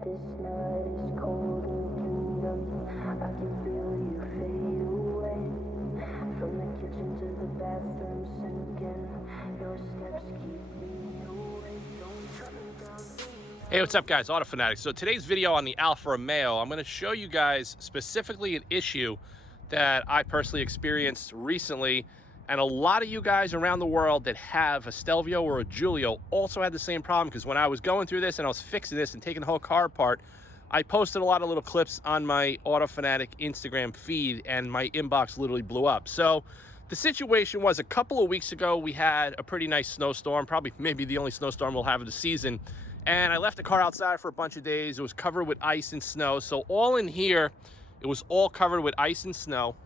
This night is cold and numb. I can feel you fade away. From the kitchen to the bathroom sinking. Your steps keep me awake. Don't shut me down. Hey, what's up guys? Auto Fanatics. So today's video on the Alfa Romeo, I'm going to show you guys specifically an issue that I personally experienced recently, and a lot of you guys around the world that have a Stelvio or a Giulia also had the same problem, because when I was going through this and I was fixing this and taking the whole car apart, I posted a lot of little clips on my Auto Fanatic Instagram feed and my inbox literally blew up. So the situation was, a couple of weeks ago we had a pretty nice snowstorm, probably maybe the only snowstorm we'll have of the season, and I left the car outside for a bunch of days. It was covered with ice and snow, so all in here it was all covered with ice and snow.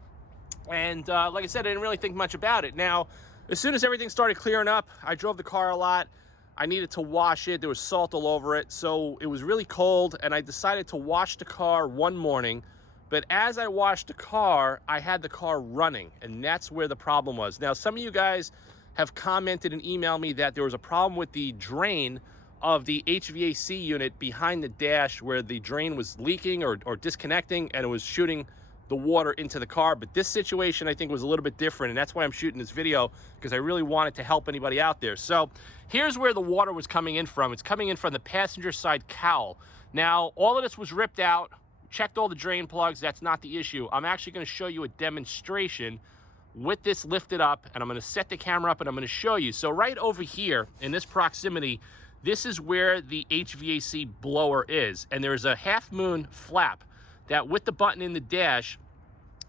And like I said, I didn't really think much about it. Now, as soon as everything started clearing up, I drove the car a lot. I needed to wash it. There was salt all over it. So it was really cold, and I decided to wash the car one morning. But as I washed the car, I had the car running, and that's where the problem was. Now, some of you guys have commented and emailed me that there was a problem with the drain of the HVAC unit behind the dash, where the drain was leaking or disconnecting, and it was shooting the water into the car. But this situation I think was a little bit different, and that's why I'm shooting this video, because I really wanted to help anybody out there. So here's where the water was coming in from. It's coming in from the passenger side cowl. Now, all of this was ripped out, checked all the drain plugs. That's not the issue. I'm actually going to show you a demonstration with this lifted up, and I'm going to set the camera up and I'm going to show you. So right over here in this proximity, this is where the HVAC blower is, and there's a half moon flap that with the button in the dash,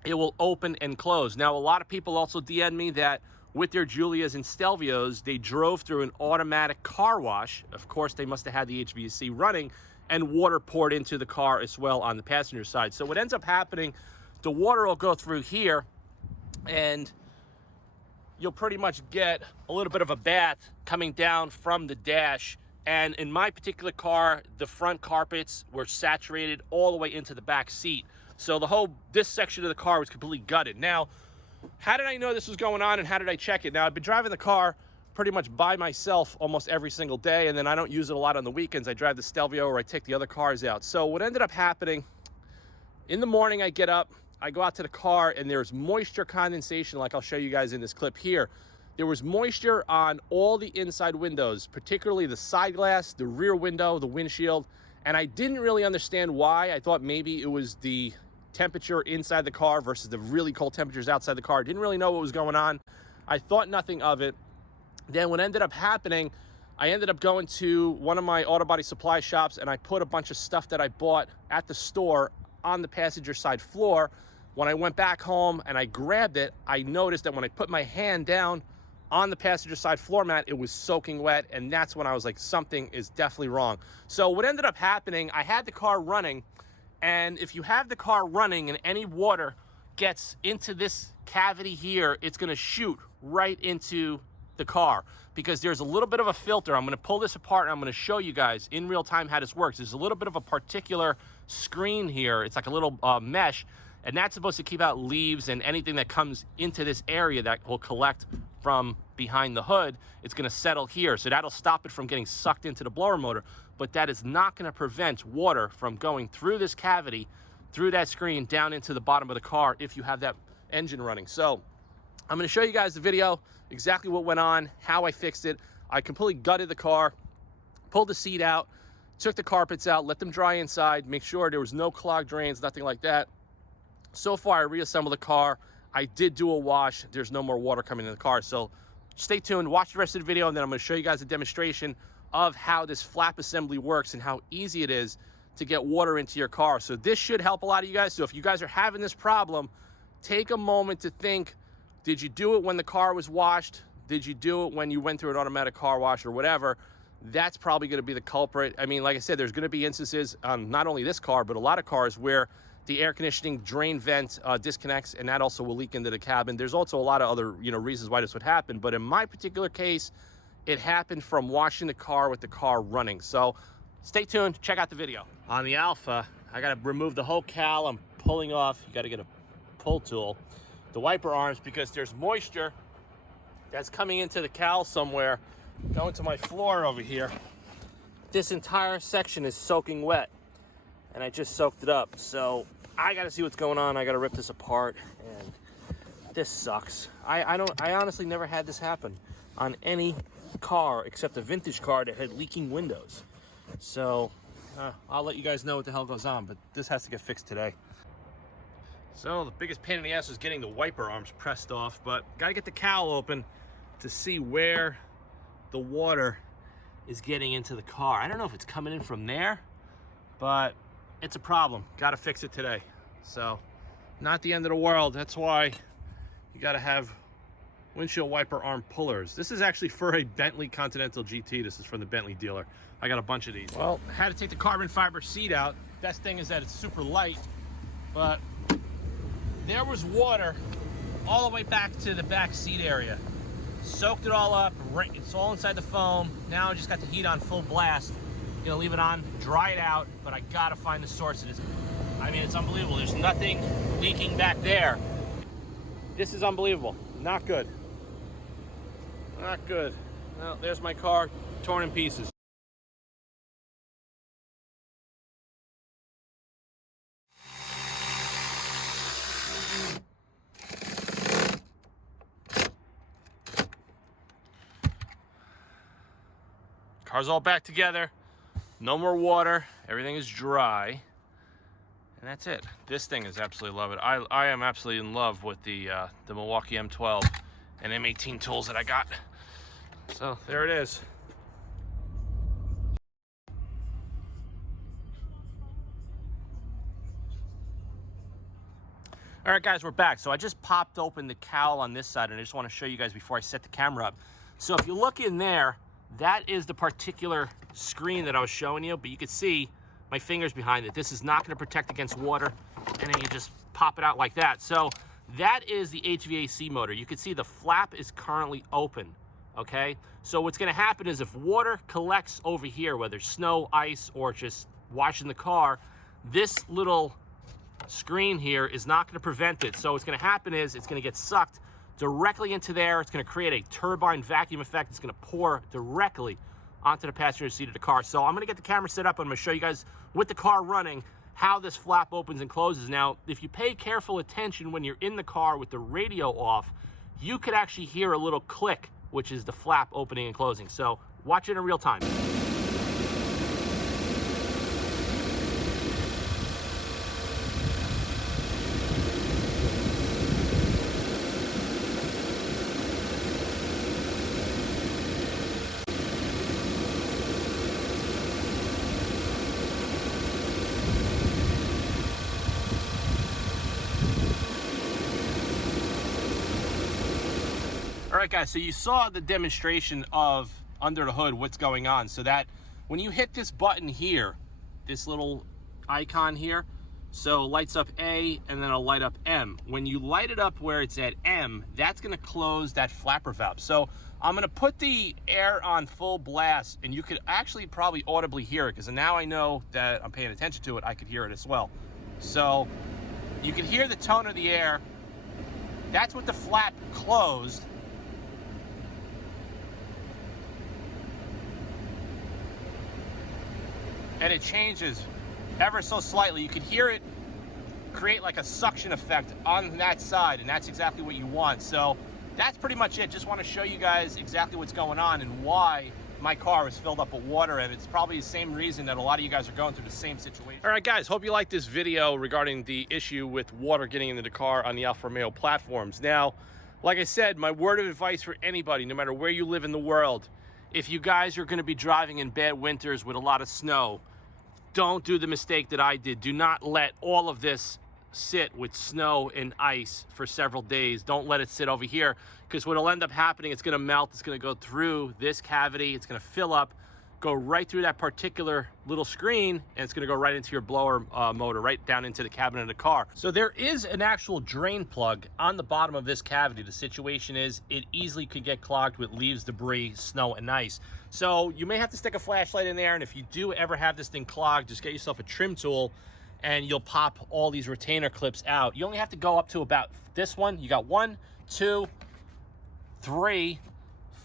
it will open and close. Now, a lot of people also DM'd me that with their Giulias and Stelvios, they drove through an automatic car wash. Of course, they must have had the HVAC running, and water poured into the car as well on the passenger side. So what ends up happening, the water will go through here, and you'll pretty much get a little bit of a bath coming down from the dash. And in my particular car, the front carpets were saturated all the way into the back seat. So this section of the car was completely gutted. Now, how did I know this was going on, and how did I check it? Now, I've been driving the car pretty much by myself almost every single day, and then I don't use it a lot on the weekends. I drive the Stelvio or I take the other cars out. So what ended up happening, in the morning I get up, I go out to the car, and there's moisture condensation, like I'll show you guys in this clip here. There was moisture on all the inside windows, particularly the side glass, the rear window, the windshield, and I didn't really understand why. I thought maybe it was the temperature inside the car versus the really cold temperatures outside the car. I didn't really know what was going on. I thought nothing of it. Then what ended up happening, I ended up going to one of my auto body supply shops, and I put a bunch of stuff that I bought at the store on the passenger side floor. When I went back home and I grabbed it, I noticed that when I put my hand down on the passenger side floor mat, it was soaking wet, and that's when I was like, something is definitely wrong. So what ended up happening, I had the car running, and if you have the car running and any water gets into this cavity here, it's gonna shoot right into the car, because there's a little bit of a filter. I'm gonna pull this apart and I'm gonna show you guys in real time how this works. There's a little bit of a particular screen here. It's like a little mesh, and that's supposed to keep out leaves and anything that comes into this area that will collect from behind the hood. It's going to settle here, so that'll stop it from getting sucked into the blower motor, but that is not going to prevent water from going through this cavity, through that screen, down into the bottom of the car if you have that engine running. So I'm going to show you guys the video, exactly what went on, how I fixed it. I completely gutted the car, pulled the seat out, took the carpets out, let them dry inside, make sure there was no clogged drains, nothing like that. So far, I reassembled the car. I did do a wash. There's no more water coming in the car. So stay tuned, watch the rest of the video, and then I'm going to show you guys a demonstration of how this flap assembly works and how easy it is to get water into your car. So this should help a lot of you guys. So if you guys are having this problem, take a moment to think, did you do it when the car was washed? Did you do it when you went through an automatic car wash or whatever? That's probably going to be the culprit. I mean, like I said, there's going to be instances on not only this car, but a lot of cars where the air conditioning drain vent disconnects, and that also will leak into the cabin. There's also a lot of other reasons why this would happen, but in my particular case, it happened from washing the car with the car running. So stay tuned, check out the video. On the Alfa, I got to remove the whole cowl. I'm pulling off, you got to get a pull tool, the wiper arms, because there's moisture that's coming into the cowl somewhere, going to my floor over here. This entire section is soaking wet. and I just soaked it up. So I gotta see what's going on. I gotta rip this apart, and this sucks. I honestly never had this happen on any car except a vintage car that had leaking windows. So I'll let you guys know what the hell goes on, but this has to get fixed today. So the biggest pain in the ass is getting the wiper arms pressed off, but gotta get the cowl open to see where the water is getting into the car. I don't know if it's coming in from there, but it's a problem. Gotta fix it today. So not the end of the world. That's why you gotta have windshield wiper arm pullers. This is actually for a Bentley Continental GT. This is from the Bentley dealer. I got a bunch of these. Well, I had to take the carbon fiber seat out. Best thing is that it's super light, but there was water all the way back to the back seat area. Soaked it all up, it's all inside the foam. Now I just got the heat on full blast. Gonna leave it on, dry it out, but I gotta find the source of this. I mean, it's unbelievable. There's nothing leaking back there. This is unbelievable. Not good. Not good. Well, there's my car, torn in pieces. Car's all back together, no more water, everything is dry, and that's it. This thing is absolutely love it. I am absolutely in love with the Milwaukee M12 and M18 tools that I got. So there it is. All right, guys, we're back. So I just popped open the cowl on this side, and I just want to show you guys before I set the camera up. So if you look in there, that is the particular screen that I was showing you, but you can see my fingers behind it. This is not going to protect against water, and then you just pop it out like that. So that is the HVAC motor. You can see the flap is currently open, okay? So what's going to happen is if water collects over here, whether snow, ice, or just washing the car, this little screen here is not going to prevent it. So what's going to happen is it's going to get sucked directly into there. It's going to create a turbine vacuum effect. It's going to pour directly onto the passenger seat of the car. So I'm going to get the camera set up. I'm going to show you guys with the car running how this flap opens and closes. Now, if you pay careful attention when you're in the car with the radio off, you could actually hear a little click, which is the flap opening and closing. So watch it in real time. All right, guys, so you saw the demonstration of under the hood what's going on. So that when you hit this button here, this little icon here, so lights up A and then it'll light up M. When you light it up where it's at M, that's gonna close that flapper valve. So I'm gonna put the air on full blast, and you could actually probably audibly hear it, because now I know that I'm paying attention to it, I could hear it as well. So you can hear the tone of the air. That's what the flap closed. And it changes ever so slightly. You can hear it create like a suction effect on that side, and that's exactly what you want. So that's pretty much it. Just want to show you guys exactly what's going on and why my car is filled up with water, and it's probably the same reason that a lot of you guys are going through the same situation. All right, guys, hope you liked this video regarding the issue with water getting into the car on the Alfa Romeo platforms. Now, like I said, my word of advice for anybody, no matter where you live in the world, if you guys are going to be driving in bad winters with a lot of snow, don't do the mistake that I did. Do not let all of this sit with snow and ice for several days. Don't let it sit over here, because what will end up happening, it's going to melt. It's going to go through this cavity. It's going to fill up, go right through that particular little screen, and it's going to go right into your blower motor, right down into the cabinet of the car. So there is an actual drain plug on the bottom of this cavity. The situation is it easily could get clogged with leaves, debris, snow, and ice. So you may have to stick a flashlight in there, and if you do ever have this thing clogged, just get yourself a trim tool and you'll pop all these retainer clips out. You only have to go up to about this one. You got 1, 2, 3,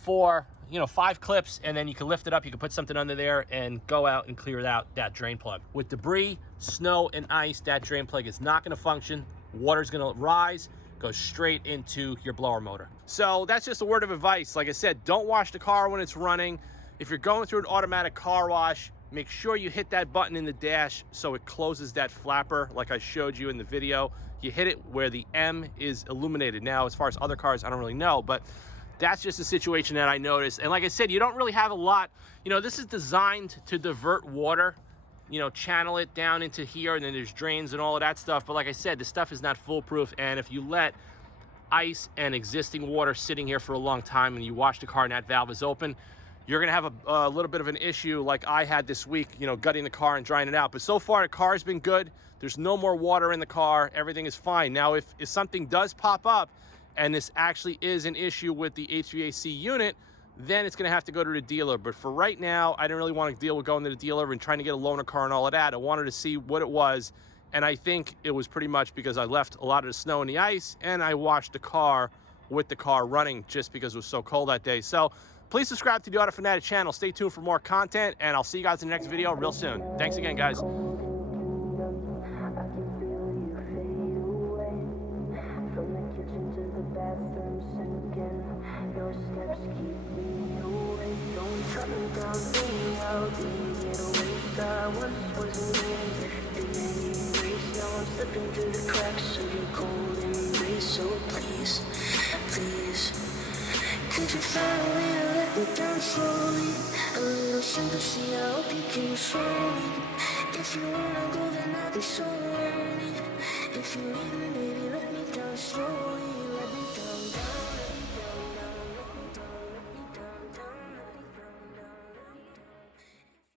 4, 5 clips, and then you can lift it up. You can put something under there and go out and clear out that drain plug. With debris, snow, and ice, that drain plug is not going to function. Water's going to rise, go straight into your blower motor. So that's just a word of advice. Like I said, don't wash the car when it's running. If you're going through an automatic car wash, make sure you hit that button in the dash so it closes that flapper like I showed you in the video. You hit it where the M is illuminated. Now, as far as other cars, I don't really know, but that's just a situation that I noticed. And like I said, you don't really have a lot. This is designed to divert water, channel it down into here, and then there's drains and all of that stuff. But like I said, the stuff is not foolproof. And if you let ice and existing water sitting here for a long time and you wash the car and that valve is open, you're gonna have a little bit of an issue like I had this week, gutting the car and drying it out. But so far, the car's been good. There's no more water in the car. Everything is fine. Now, if something does pop up and this actually is an issue with the HVAC unit, then it's gonna have to go to the dealer. But for right now, I didn't really want to deal with going to the dealer and trying to get a loaner car and all of that. I wanted to see what it was. And I think it was pretty much because I left a lot of the snow and the ice, and I washed the car with the car running just because it was so cold that day. So please subscribe to the Auto Fanatic channel. Stay tuned for more content, and I'll see you guys in the next video real soon. Thanks again, guys. Slipping through the cracks of your cold embrace. So please, please, could you find a way to let me down slowly? A little sympathy, I hope you can show me. If you wanna go, then I'll be so lonely. If you leave me, baby, let me down slowly.